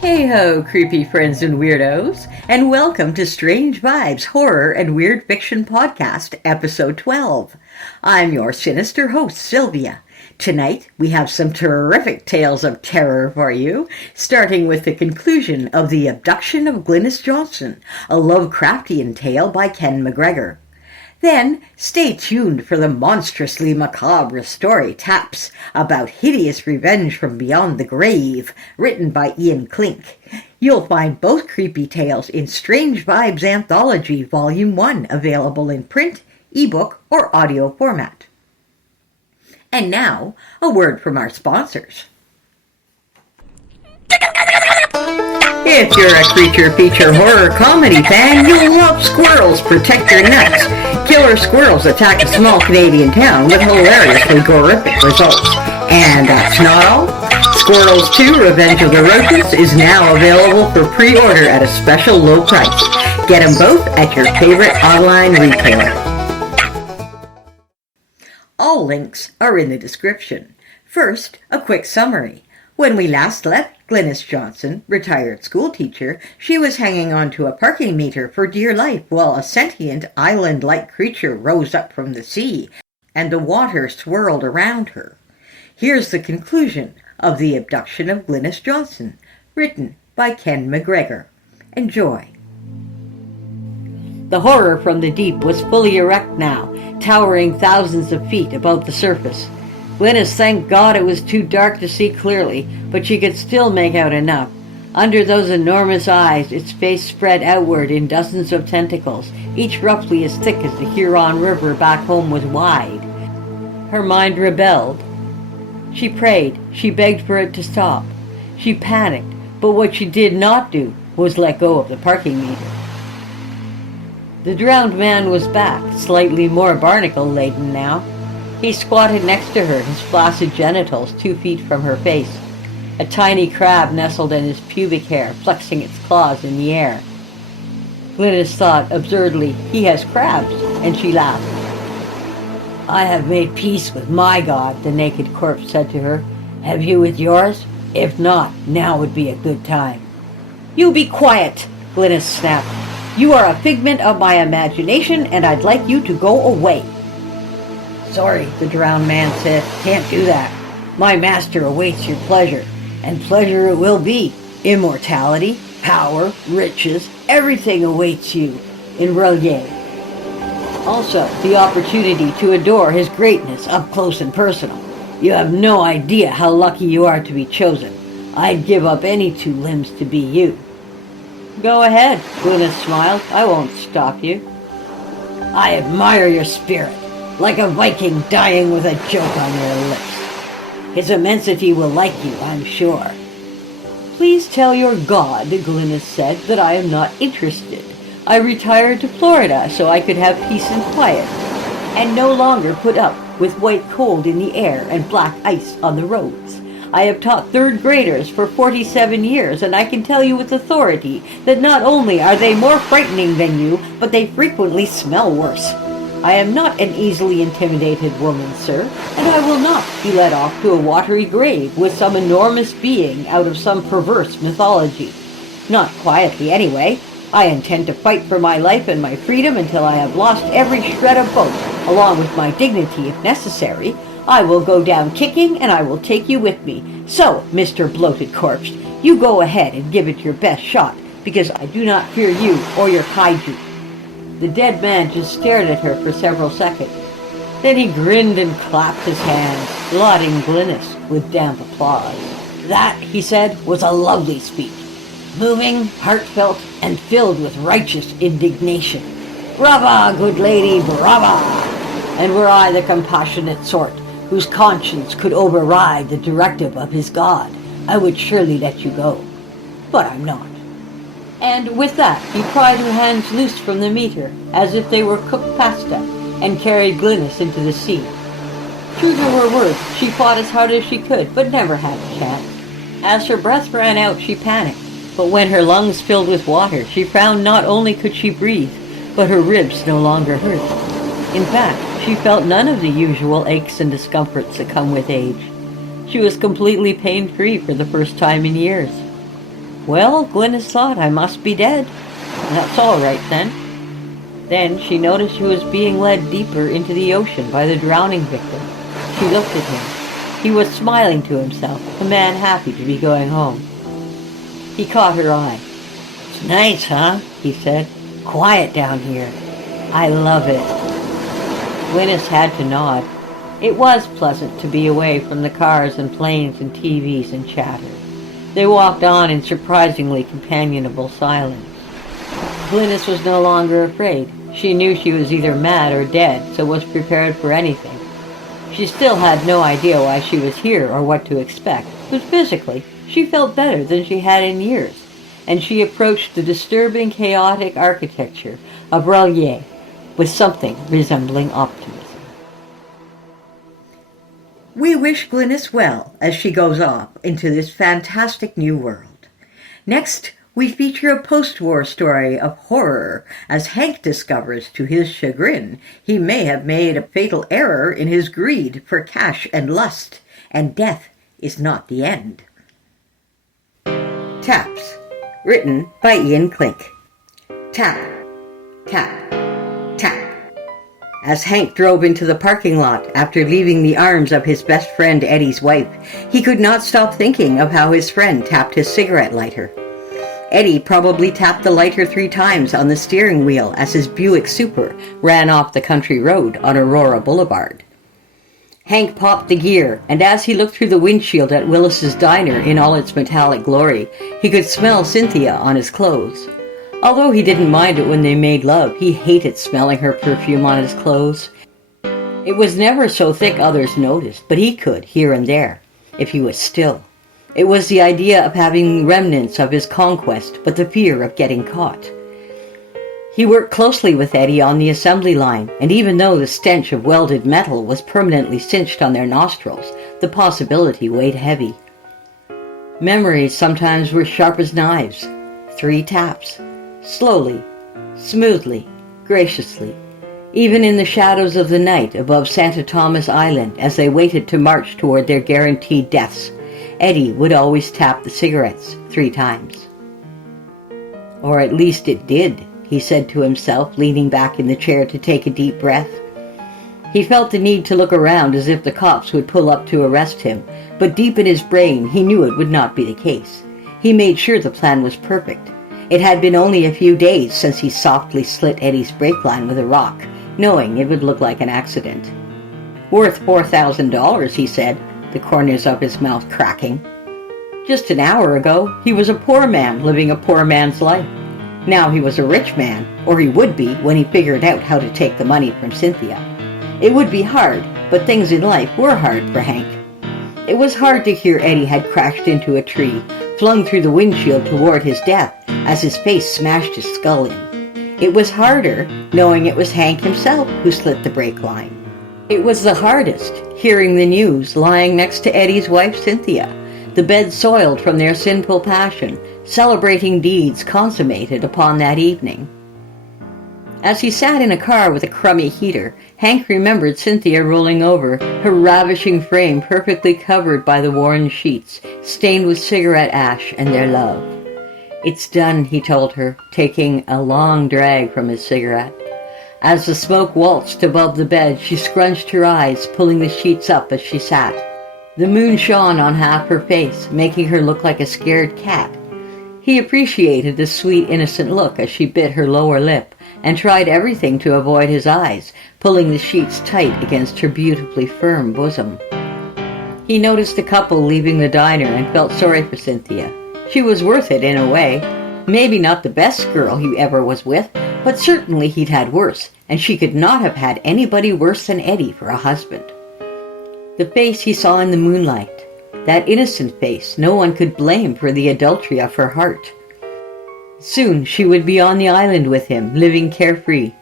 Hey-ho, creepy friends and weirdos, and welcome to Strange Vibes Horror and Weird Fiction Podcast, Episode 12. I'm your sinister host, Sylvia. Tonight, we have some terrific tales of terror for you, starting with the conclusion of The Abduction of Glynnis Johnson, a Lovecraftian tale by Ken MacGregor. Then, stay tuned for the monstrously macabre story Taps about hideous revenge from beyond the grave, written by Klink. You'll find both creepy tales in Strange Vibes Anthology Volume 1, available in print, ebook, or audio format. And now, a word from our sponsors. If you're a creature feature horror comedy fan, you'll love Squirrels, Protect Your Nuts. Killer squirrels attack a small Canadian town with hilariously horrific results. And that's not all. Squirrels 2, Revenge of the Roaches is now available for pre-order at a special low price. Get them both at your favorite online retailer. All links are in the description. First, a quick summary. When we last left Glynnis Johnson, retired schoolteacher, she was hanging onto a parking meter for dear life while a sentient island-like creature rose up from the sea, and the water swirled around her. Here's the conclusion of The Abduction of Glynnis Johnson, written by Ken MacGregor. Enjoy. The horror from the deep was fully erect now, towering thousands of feet above the surface. Glynnis thanked God it was too dark to see clearly, but she could still make out enough. Under those enormous eyes, its face spread outward in dozens of tentacles, each roughly as thick as the Huron River back home was wide. Her mind rebelled. She prayed, she begged for it to stop. She panicked, but what she did not do was let go of the parking meter. The drowned man was back, slightly more barnacle-laden now. He squatted next to her, his flaccid genitals 2 feet from her face. A tiny crab nestled in his pubic hair, flexing its claws in the air. Glynnis thought absurdly, "He has crabs," and she laughed. "I have made peace with my God," the naked corpse said to her. "Have you with yours? If not, now would be a good time." "You be quiet," Glynnis snapped. "You are a figment of my imagination, and I'd like you to go away." "Sorry," the drowned man said. "Can't do that. My master awaits your pleasure, and pleasure it will be. Immortality, power, riches, everything awaits you in Relier. Also, the opportunity to adore his greatness up close and personal. You have no idea how lucky you are to be chosen. I'd give up any 2 limbs to be you." "Go ahead," Glynnis smiled. "I won't stop you." "I admire your spirit. Like a Viking dying with a joke on your lips. His immensity will like you, I'm sure." "Please tell your God," Glynnis said, "that I am not interested. I retired to Florida so I could have peace and quiet, and no longer put up with white cold in the air and black ice on the roads. I have taught 3rd graders for 47 years, and I can tell you with authority that not only are they more frightening than you, but they frequently smell worse. I am not an easily intimidated woman, sir, and I will not be led off to a watery grave with some enormous being out of some perverse mythology. Not quietly, anyway. I intend to fight for my life and my freedom until I have lost every shred of both, along with my dignity if necessary. I will go down kicking, and I will take you with me. So, Mr. Bloated Corpse, you go ahead and give it your best shot, because I do not fear you or your kaiju." The dead man just stared at her for several seconds. Then he grinned and clapped his hands, lauding Glynnis with damp applause. "That," he said, "was a lovely speech. Moving, heartfelt, and filled with righteous indignation. Brava, good lady, brava! And were I the compassionate sort, whose conscience could override the directive of his God, I would surely let you go. But I'm not." And with that, he pried her hands loose from the meter, as if they were cooked pasta, and carried Glynnis into the sea. True to her word, she fought as hard as she could, but never had a chance. As her breath ran out, she panicked, but when her lungs filled with water, she found not only could she breathe, but her ribs no longer hurt. In fact, she felt none of the usual aches and discomforts that come with age. She was completely pain-free for the first time in years. Well, Glynnis thought, I must be dead. That's all right then. Then she noticed he was being led deeper into the ocean by the drowning victim. She looked at him. He was smiling to himself, a man happy to be going home. He caught her eye. It's nice, huh? He said. Quiet down here. I love it. Glynnis had to nod. It was pleasant to be away from the cars and planes and TVs and chatter. They walked on in surprisingly companionable silence. Glynnis was no longer afraid. She knew she was either mad or dead, so was prepared for anything. She still had no idea why she was here or what to expect, but physically, she felt better than she had in years, and she approached the disturbing, chaotic architecture of Relier with something resembling optimism. We wish Glynnis well as she goes off into this fantastic new world. Next, we feature a post-war story of horror as Hank discovers, to his chagrin, he may have made a fatal error in his greed for cash and lust, and death is not the end. Taps. Written by Ian Klink. Tap, tap, tap. As Hank drove into the parking lot after leaving the arms of his best friend Eddie's wife, he could not stop thinking of how his friend tapped his cigarette lighter. Eddie probably tapped the lighter 3 times on the steering wheel as his Buick Super ran off the country road on Aurora Boulevard. Hank popped the gear, and as he looked through the windshield at Willis's diner in all its metallic glory, he could smell Cynthia on his clothes. Although he didn't mind it when they made love, he hated smelling her perfume on his clothes. It was never so thick others noticed, but he could, here and there, if he was still. It was the idea of having remnants of his conquest, but the fear of getting caught. He worked closely with Eddie on the assembly line, and even though the stench of welded metal was permanently cinched on their nostrils, the possibility weighed heavy. Memories sometimes were sharp as knives. 3 taps. Slowly, smoothly, graciously. Even in the shadows of the night above Santa Thomas Island as they waited to march toward their guaranteed deaths, Eddie would always tap the cigarettes 3 times. Or at least it did, he said to himself, leaning back in the chair to take a deep breath. He felt the need to look around as if the cops would pull up to arrest him, but deep in his brain he knew it would not be the case. He made sure the plan was perfect. It had been only a few days since he softly slit Eddie's brake line with a rock, knowing it would look like an accident. Worth $4,000, he said, the corners of his mouth cracking. Just an hour ago, he was a poor man living a poor man's life. Now he was a rich man, or he would be when he figured out how to take the money from Cynthia. It would be hard, but things in life were hard for Hank. It was hard to hear Eddie had crashed into a tree, flung through the windshield toward his death as his face smashed his skull in. It was harder knowing it was Hank himself who slit the brake line. It was the hardest hearing the news lying next to Eddie's wife Cynthia, the bed soiled from their sinful passion, celebrating deeds consummated upon that evening. As he sat in a car with a crummy heater, Hank remembered Cynthia rolling over, her ravishing frame perfectly covered by the worn sheets, stained with cigarette ash and their love. It's done, he told her, taking a long drag from his cigarette. As the smoke waltzed above the bed, she scrunched her eyes, pulling the sheets up as she sat. The moon shone on half her face, making her look like a scared cat. He appreciated the sweet, innocent look as she bit her lower lip and tried everything to avoid his eyes, pulling the sheets tight against her beautifully firm bosom. He noticed the couple leaving the diner and felt sorry for Cynthia. She was worth it in a way. Maybe not the best girl he ever was with, but certainly he'd had worse, and she could not have had anybody worse than Eddie for a husband. The face he saw in the moonlight, that innocent face no one could blame for the adultery of her heart. Soon she would be on the island with him, living carefree.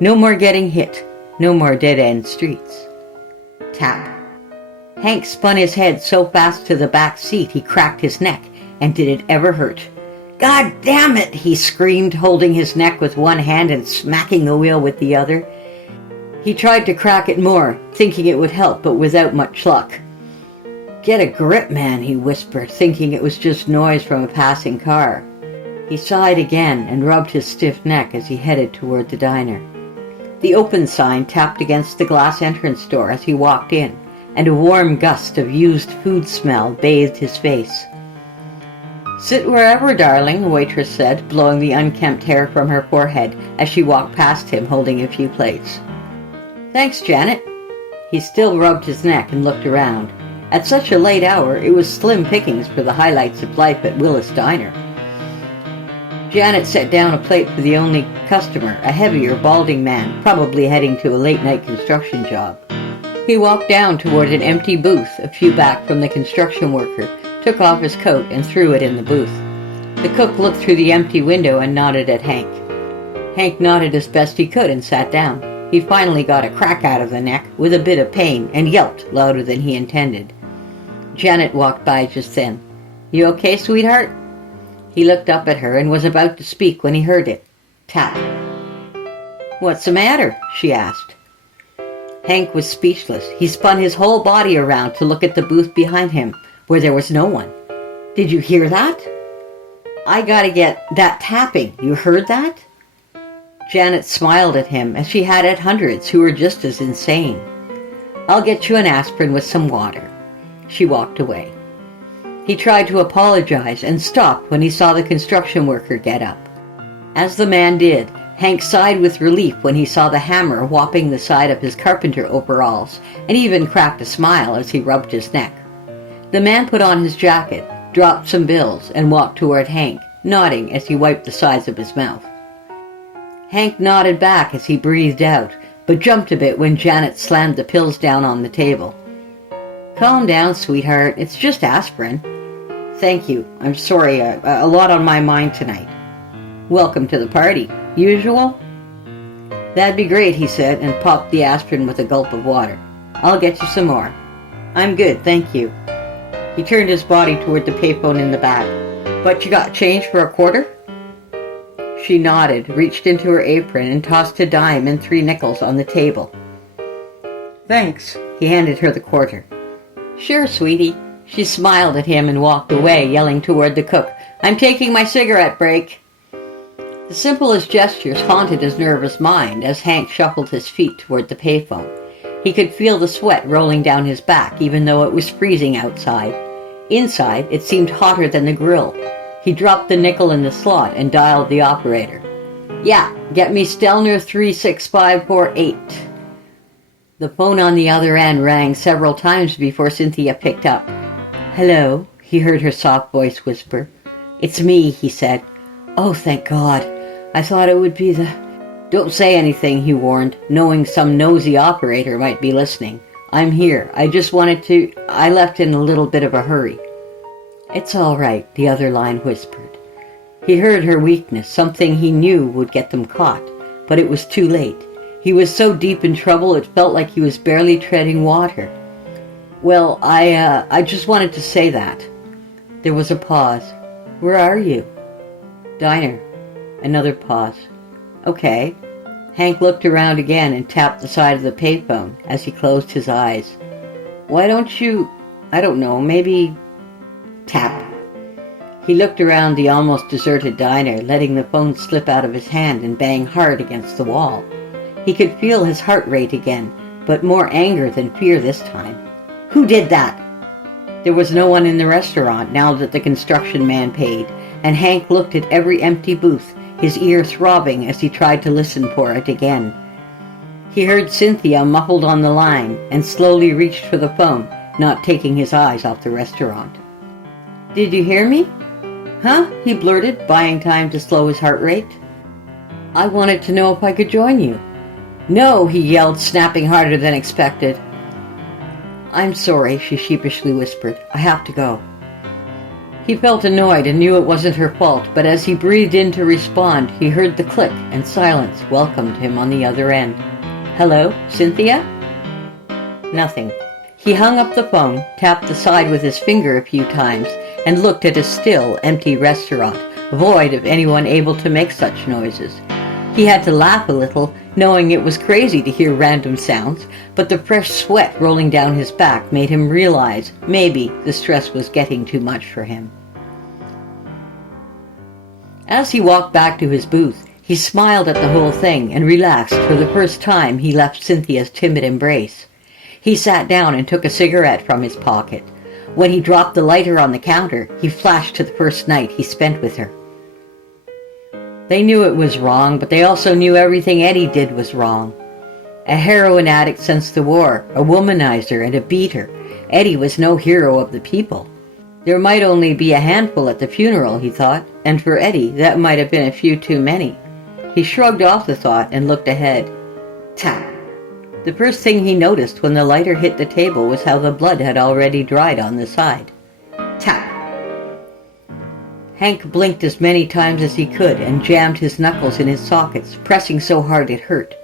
No more getting hit, no more dead-end streets. Tap. Hank spun his head so fast to the back seat he cracked his neck, and did it ever hurt? "God damn it!" he screamed, holding his neck with one hand and smacking the wheel with the other. He tried to crack it more, thinking it would help, but without much luck. Get a grip, man, he whispered, thinking it was just noise from a passing car. He sighed again and rubbed his stiff neck as he headed toward the diner. The open sign tapped against the glass entrance door as he walked in, and a warm gust of used food smell bathed his face. "Sit wherever, darling," the waitress said, blowing the unkempt hair from her forehead as she walked past him holding a few plates. "Thanks, Janet." He still rubbed his neck and looked around. At such a late hour, it was slim pickings for the highlights of life at Willis Diner. Janet set down a plate for the only customer, a heavier, balding man, probably heading to a late-night construction job. He walked down toward an empty booth a few back from the construction worker, took off his coat and threw it in the booth. The cook looked through the empty window and nodded at Hank. Hank nodded as best he could and sat down. He finally got a crack out of the neck with a bit of pain and yelped louder than he intended. Janet walked by just then. "You okay, sweetheart?" He looked up at her and was about to speak when he heard it. Tap. "What's the matter?" she asked. Hank was speechless. He spun his whole body around to look at the booth behind him, where there was no one. "Did you hear that?" "I gotta get that tapping. You heard that?" Janet smiled at him, as she had at hundreds who were just as insane. "I'll get you an aspirin with some water." She walked away. He tried to apologize and stopped when he saw the construction worker get up. As the man did, Hank sighed with relief when he saw the hammer whopping the side of his carpenter overalls, and even cracked a smile as he rubbed his neck. The man put on his jacket, dropped some bills, and walked toward Hank, nodding as he wiped the sides of his mouth. Hank nodded back as he breathed out, but jumped a bit when Janet slammed the pills down on the table. "Calm down, sweetheart. It's just aspirin." "Thank you. I'm sorry. A lot on my mind tonight." "Welcome to the party. Usual?" "That'd be great," he said, and popped the aspirin with a gulp of water. "I'll get you some more." "I'm good, thank you." He turned his body toward the payphone in the back. "But you got change for a quarter?" She nodded, reached into her apron, and tossed a dime and 3 nickels on the table. "Thanks." He handed her the quarter. "Sure, sweetie." She smiled at him and walked away, yelling toward the cook, "I'm taking my cigarette break." The simplest gestures haunted his nervous mind as Hank shuffled his feet toward the payphone. He could feel the sweat rolling down his back, even though it was freezing outside. Inside, it seemed hotter than the grill. He dropped the nickel in the slot and dialed the operator. "Yeah, get me Stelner 36548. The phone on the other end rang several times before Cynthia picked up. "Hello," he heard her soft voice whisper. "It's me," he said. "Oh, thank God. I thought it would be the—" "Don't say anything," he warned, knowing some nosy operator might be listening. "I'm here. I just wanted to— I left in a little bit of a hurry." "It's all right," the other line whispered. He heard her weakness, something he knew would get them caught, but it was too late. He was so deep in trouble it felt like he was barely treading water. "Well, I just wanted to say that." There was a pause. "Where are you?" "Diner." Another pause. "Okay." Hank looked around again and tapped the side of the payphone as he closed his eyes. "Why don't you— I don't know, maybe— tap." He looked around the almost deserted diner, letting the phone slip out of his hand and bang hard against the wall. He could feel his heart rate again, but more anger than fear this time. Who did that? There was no one in the restaurant now that the construction man paid, and Hank looked at every empty booth, his ear throbbing as he tried to listen for it again. He heard Cynthia muffled on the line and slowly reached for the phone, not taking his eyes off the restaurant. "Did you hear me?" "Huh?" he blurted, buying time to slow his heart rate. "I wanted to know if I could join you." "No," he yelled, snapping harder than expected. "I'm sorry," she sheepishly whispered. "I have to go." He felt annoyed and knew it wasn't her fault, but as he breathed in to respond, he heard the click, and silence welcomed him on the other end. "Hello, Cynthia?" Nothing. He hung up the phone, tapped the side with his finger a few times, and looked at a still, empty restaurant, void of anyone able to make such noises. He had to laugh a little, knowing it was crazy to hear random sounds, but the fresh sweat rolling down his back made him realize maybe the stress was getting too much for him. As he walked back to his booth, he smiled at the whole thing and relaxed for the first time he left Cynthia's timid embrace. He sat down and took a cigarette from his pocket. When he dropped the lighter on the counter, he flashed to the first night he spent with her. They knew it was wrong, but they also knew everything Eddie did was wrong. A heroin addict since the war, a womanizer and a beater, Eddie was no hero of the people. There might only be a handful at the funeral, he thought, and for Eddie that might have been a few too many. He shrugged off the thought and looked ahead. Tap! The first thing he noticed when the lighter hit the table was how the blood had already dried on the side. Tap! Hank blinked as many times as he could and jammed his knuckles in his sockets, pressing so hard it hurt.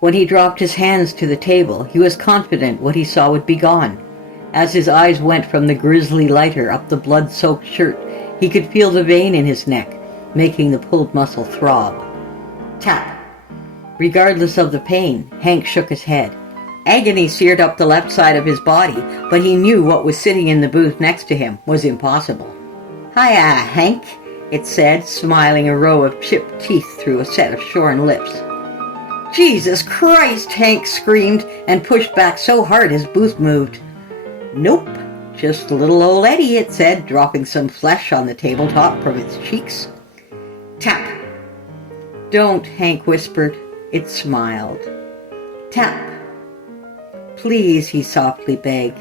When he dropped his hands to the table, he was confident what he saw would be gone. As his eyes went from the grisly lighter up the blood-soaked shirt, he could feel the vein in his neck, making the pulled muscle throb. Tap! Regardless of the pain, Hank shook his head. Agony seared up the left side of his body, but he knew what was sitting in the booth next to him was impossible. Hiya, Hank, it said, smiling a row of chipped teeth through a set of shorn lips. Jesus Christ, Hank screamed and pushed back so hard his booth moved. Nope, just little old Eddie, it said, dropping some flesh on the tabletop from its cheeks. Tap. Don't, Hank whispered. It smiled. Tap. Please, he softly begged.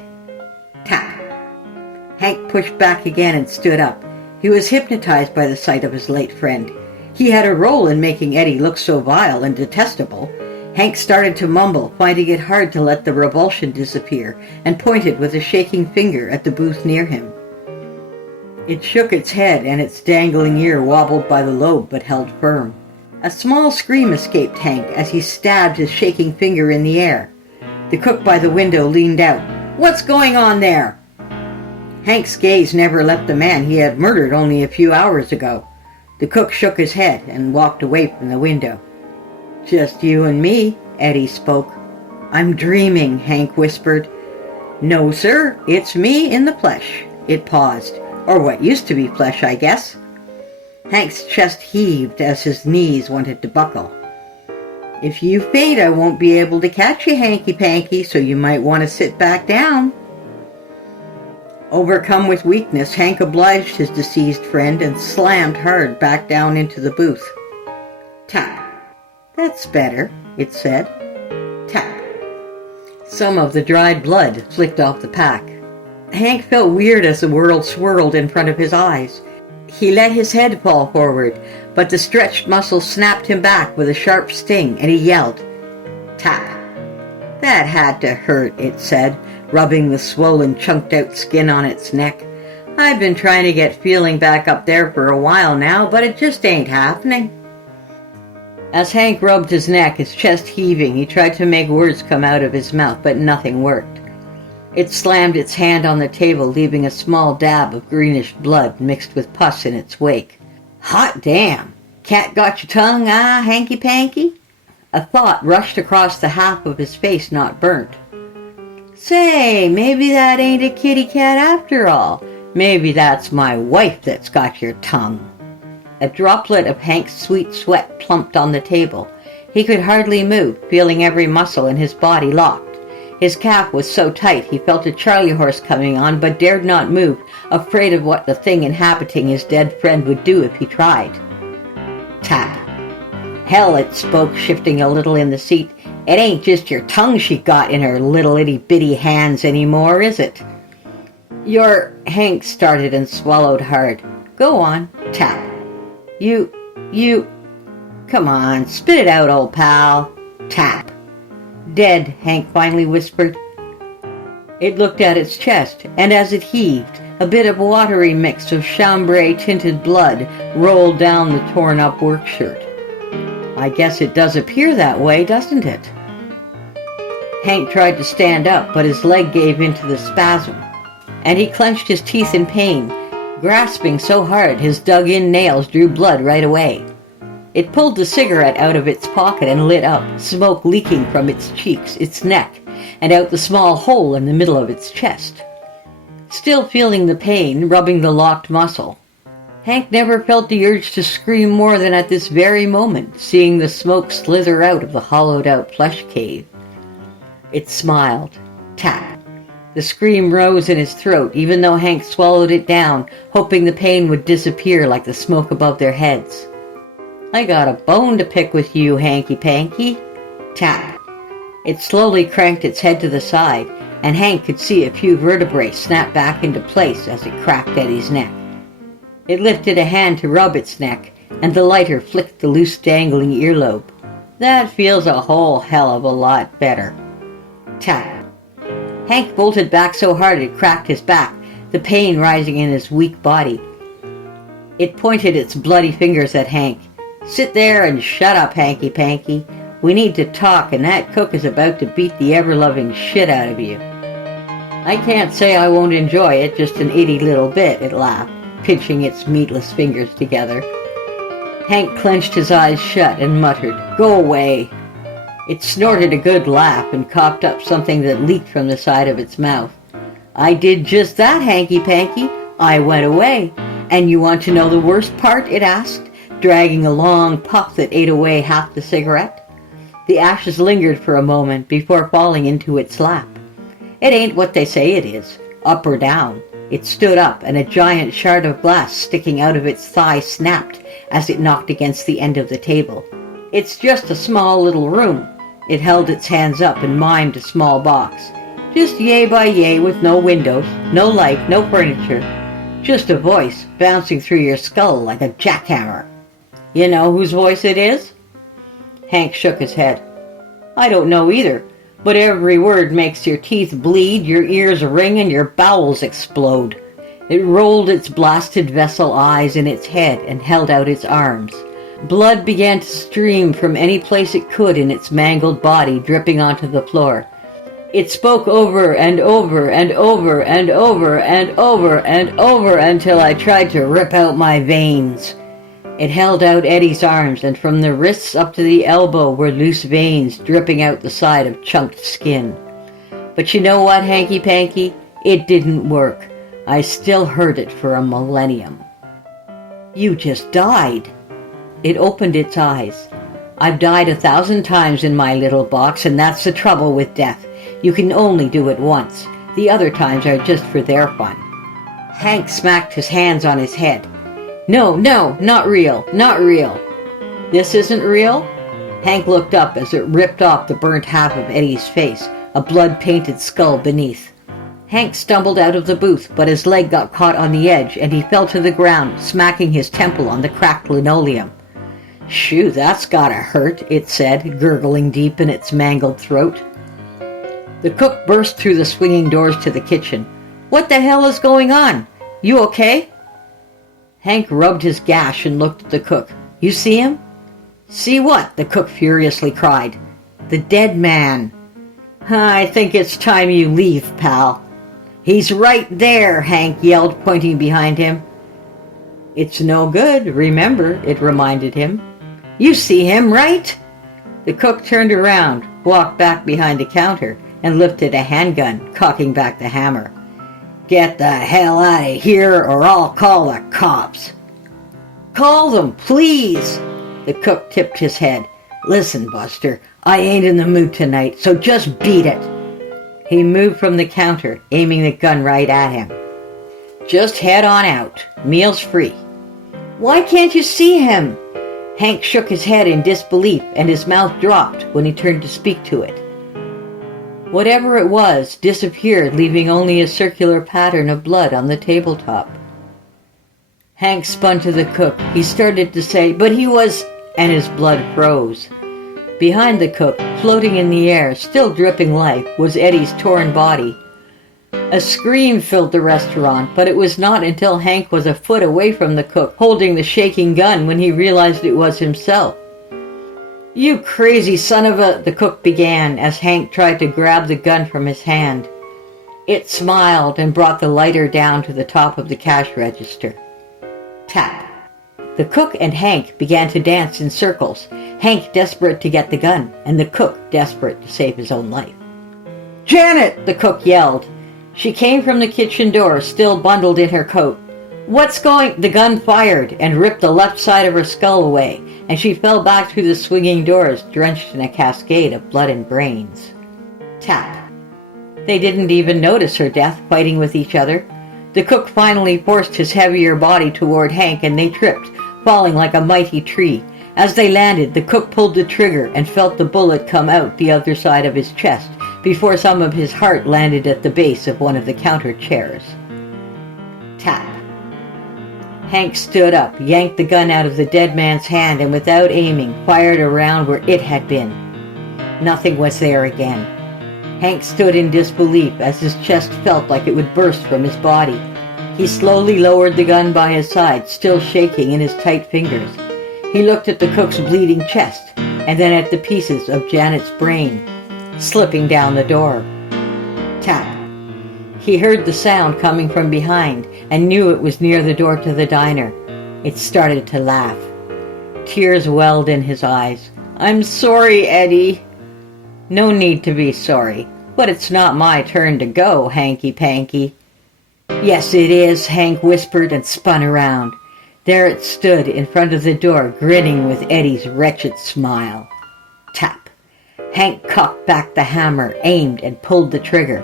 Tap. Hank pushed back again and stood up. He was hypnotized by the sight of his late friend. He had a role in making Eddie look so vile and detestable. Hank started to mumble, finding it hard to let the revulsion disappear, and pointed with a shaking finger at the booth near him. It shook its head, and its dangling ear wobbled by the lobe but held firm. A small scream escaped Hank as he stabbed his shaking finger in the air. The cook by the window leaned out. What's going on there? Hank's gaze never left the man he had murdered only a few hours ago. The cook shook his head and walked away from the window. Just you and me, Eddie spoke. I'm dreaming, Hank whispered. No, sir, it's me in the flesh. It paused. Or what used to be flesh, I guess. Hank's chest heaved as his knees wanted to buckle. If you faint, I won't be able to catch you, hanky-panky, so you might want to sit back down. Overcome with weakness, Hank obliged his deceased friend and slammed hard back down into the booth. Tap. That's better, it said. Tap. Some of the dried blood flicked off the pack. Hank felt weird as the world swirled in front of his eyes. He let his head fall forward, but the stretched muscle snapped him back with a sharp sting, and he yelled. Tap. That had to hurt, it said, rubbing the swollen, chunked-out skin on its neck. I've been trying to get feeling back up there for a while now, but it just ain't happening. As Hank rubbed his neck, his chest heaving, he tried to make words come out of his mouth, but nothing worked. It slammed its hand on the table, leaving a small dab of greenish blood mixed with pus in its wake. Hot damn! Cat got your tongue, hanky-panky? A thought rushed across the half of his face not burnt. Say, maybe that ain't a kitty cat after all. Maybe that's my wife that's got your tongue. A droplet of Hank's sweet sweat plumped on the table. He could hardly move, feeling every muscle in his body locked. His calf was so tight he felt a Charlie horse coming on, but dared not move, afraid of what the thing inhabiting his dead friend would do if he tried. Tap. Hell, it spoke, shifting a little in the seat. It ain't just your tongue she got in her little itty-bitty hands anymore, is it? Hank started and swallowed hard. Go on. Tap. Come on, spit it out, old pal. Tap. Dead, Hank finally whispered. It looked at its chest, and as it heaved, a bit of watery mix of chambray-tinted blood rolled down the torn-up work shirt. I guess it does appear that way, doesn't it? Hank tried to stand up, but his leg gave in to the spasm, and he clenched his teeth in pain, grasping so hard his dug-in nails drew blood right away. It pulled the cigarette out of its pocket and lit up, smoke leaking from its cheeks, its neck, and out the small hole in the middle of its chest. Still feeling the pain, rubbing the locked muscle, Hank never felt the urge to scream more than at this very moment, seeing the smoke slither out of the hollowed-out flesh cave. It smiled. Tap. The scream rose in his throat, even though Hank swallowed it down, hoping the pain would disappear like the smoke above their heads. I got a bone to pick with you, Hanky-Panky. Tap. It slowly cranked its head to the side, and Hank could see a few vertebrae snap back into place as it cracked Eddie's neck. It lifted a hand to rub its neck, and the lighter flicked the loose dangling earlobe. That feels a whole hell of a lot better. Tap. Hank bolted back so hard it cracked his back, the pain rising in his weak body. It pointed its bloody fingers at Hank. Sit there and shut up, Hanky-Panky. We need to talk, and that cook is about to beat the ever-loving shit out of you. I can't say I won't enjoy it, just an itty little bit, it laughed, pinching its meatless fingers together. Hank clenched his eyes shut and muttered, "Go away." It snorted a good laugh and coughed up something that leaked from the side of its mouth. "I did just that, Hanky-Panky. I went away. And you want to know the worst part?" it asked, dragging a long puff that ate away half the cigarette. The ashes lingered for a moment before falling into its lap. It ain't what they say it is, up or down. It stood up, and a giant shard of glass sticking out of its thigh snapped as it knocked against the end of the table. "It's just a small little room." It held its hands up and mimed a small box. "Just yay by yay with no windows, no light, no furniture. Just a voice bouncing through your skull like a jackhammer." "You know whose voice it is?" Hank shook his head. "I don't know either, but every word makes your teeth bleed, your ears ring, and your bowels explode." It rolled its blasted vessel eyes in its head and held out its arms. Blood began to stream from any place it could in its mangled body, dripping onto the floor. It spoke over and over and over and over and over and over until I tried to rip out my veins. It held out Eddie's arms, and from the wrists up to the elbow were loose veins dripping out the side of chunked skin. But you know what, Hanky-Panky? It didn't work. I still heard it for a millennium. "You just died." It opened its eyes. "I've died 1,000 times in my little box, and that's the trouble with death. You can only do it once. The other times are just for their fun." Hank smacked his hands on his head. No, not real, not real." "This isn't real?" Hank looked up as it ripped off the burnt half of Eddie's face, a blood-painted skull beneath. Hank stumbled out of the booth, but his leg got caught on the edge, and he fell to the ground, smacking his temple on the cracked linoleum. "Shoo, that's gotta hurt," it said, gurgling deep in its mangled throat. The cook burst through the swinging doors to the kitchen. "What the hell is going on? You okay?" Hank rubbed his gash and looked at the cook. "You see him?" "See what?" the cook furiously cried. "The dead man." "I think it's time you leave, pal." "He's right there," Hank yelled, pointing behind him. "It's no good, remember," it reminded him. "You see him, right?" The cook turned around, walked back behind the counter, and lifted a handgun, cocking back the hammer. "Get the hell out of here or I'll call the cops." "Call them, please." The cook tipped his head. "Listen, Buster, I ain't in the mood tonight, so just beat it." He moved from the counter, aiming the gun right at him. "Just head on out. Meal's free." "Why can't you see him?" Hank shook his head in disbelief, and his mouth dropped when he turned to speak to it. Whatever it was disappeared, leaving only a circular pattern of blood on the tabletop. Hank spun to the cook. He started to say, "But he was..." and his blood froze. Behind the cook, floating in the air, still dripping life, was Eddie's torn body. A scream filled the restaurant, but it was not until Hank was a foot away from the cook, holding the shaking gun, when he realized it was himself. "You crazy son of a..." the cook began, as Hank tried to grab the gun from his hand. It smiled and brought the lighter down to the top of the cash register. Tap. The cook and Hank began to dance in circles, Hank desperate to get the gun, and the cook desperate to save his own life. "Janet!" the cook yelled. She came from the kitchen door, still bundled in her coat. "What's going—" The gun fired and ripped the left side of her skull away, and she fell back through the swinging doors, drenched in a cascade of blood and brains. Tap. They didn't even notice her death, fighting with each other. The cook finally forced his heavier body toward Hank, and they tripped, falling like a mighty tree. As they landed, the cook pulled the trigger and felt the bullet come out the other side of his chest before some of his heart landed at the base of one of the counter chairs. Tap. Hank stood up, yanked the gun out of the dead man's hand, and without aiming, fired around where it had been. Nothing was there again. Hank stood in disbelief as his chest felt like it would burst from his body. He slowly lowered the gun by his side, still shaking in his tight fingers. He looked at the cook's bleeding chest, and then at the pieces of Janet's brain, slipping down the door. Tap. He heard the sound coming from behind, and knew it was near the door to the diner. It started to laugh. Tears welled in his eyes. "I'm sorry, Eddie." "No need to be sorry, but it's not my turn to go, hanky-panky." "Yes, it is," Hank whispered and spun around. There it stood in front of the door, grinning with Eddie's wretched smile. Tap. Hank cocked back the hammer, aimed, and pulled the trigger.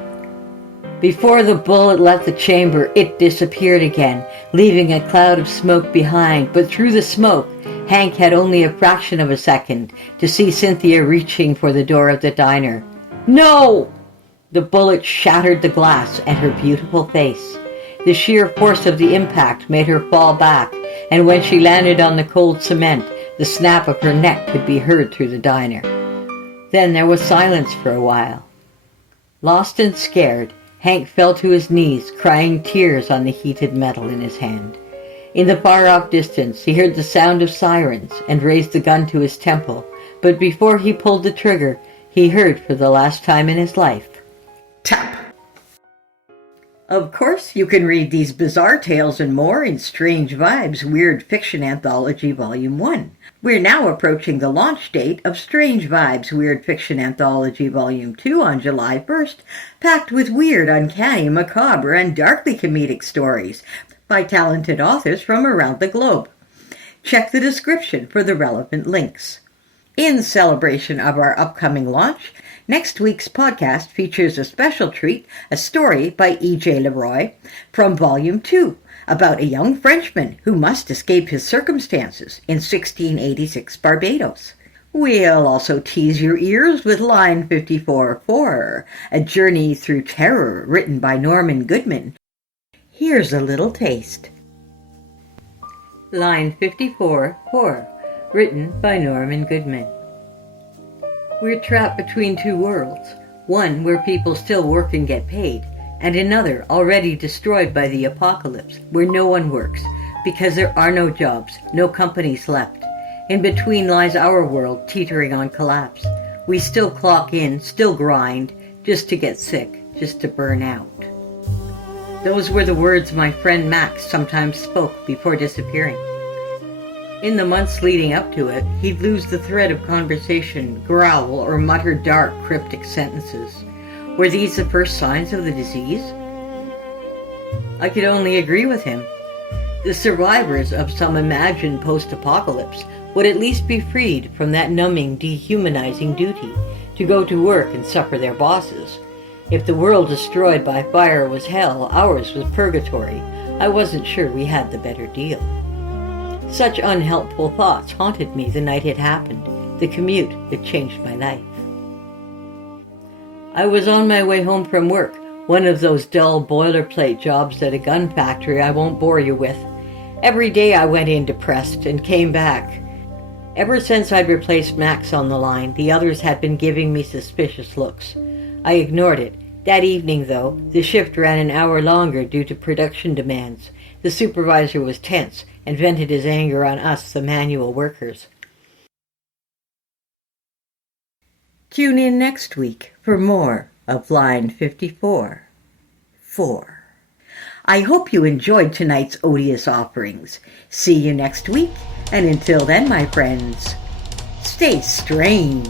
Before the bullet left the chamber, it disappeared again, leaving a cloud of smoke behind, but through the smoke, Hank had only a fraction of a second to see Cynthia reaching for the door of the diner. "No!" The bullet shattered the glass and her beautiful face. The sheer force of the impact made her fall back, and when she landed on the cold cement, the snap of her neck could be heard through the diner. Then there was silence for a while. Lost and scared, Hank fell to his knees, crying tears on the heated metal in his hand. In the far-off distance, he heard the sound of sirens and raised the gun to his temple, but before he pulled the trigger, he heard for the last time in his life, tap. Of course, you can read these bizarre tales and more in Strange Vibes Weird Fiction Anthology Volume 1. We're now approaching the launch date of Strange Vibes Weird Fiction Anthology Volume 2 on July 1st, packed with weird, uncanny, macabre, and darkly comedic stories by talented authors from around the globe. Check the description for the relevant links. In celebration of our upcoming launch, next week's podcast features a special treat, a story by E.J. Leroy from Volume 2 about a young Frenchman who must escape his circumstances in 1686 Barbados. We'll also tease your ears with Line 54 Horror, a journey through terror written by Norman Goodman. Here's a little taste. Line 54 Horror, written by Norman Goodman. We're trapped between two worlds, one where people still work and get paid, and another already destroyed by the apocalypse, where no one works, because there are no jobs, no companies left. In between lies our world, teetering on collapse. We still clock in, still grind, just to get sick, just to burn out. Those were the words my friend Max sometimes spoke before disappearing. In the months leading up to it, he'd lose the thread of conversation, growl, or mutter dark, cryptic sentences. Were these the first signs of the disease? I could only agree with him. The survivors of some imagined post-apocalypse would at least be freed from that numbing, dehumanizing duty to go to work and suffer their bosses. If the world destroyed by fire was hell, ours was purgatory. I wasn't sure we had the better deal. Such unhelpful thoughts haunted me the night it happened. The commute that changed my life. I was on my way home from work, one of those dull boilerplate jobs at a gun factory I won't bore you with. Every day I went in depressed and came back. Ever since I'd replaced Max on the line, the others had been giving me suspicious looks. I ignored it. That evening, though, the shift ran an hour longer due to production demands. The supervisor was tense and vented his anger on us, the manual workers. Tune in next week for more of Line 54. 4. I hope you enjoyed tonight's odious offerings. See you next week, and until then, my friends, stay strange.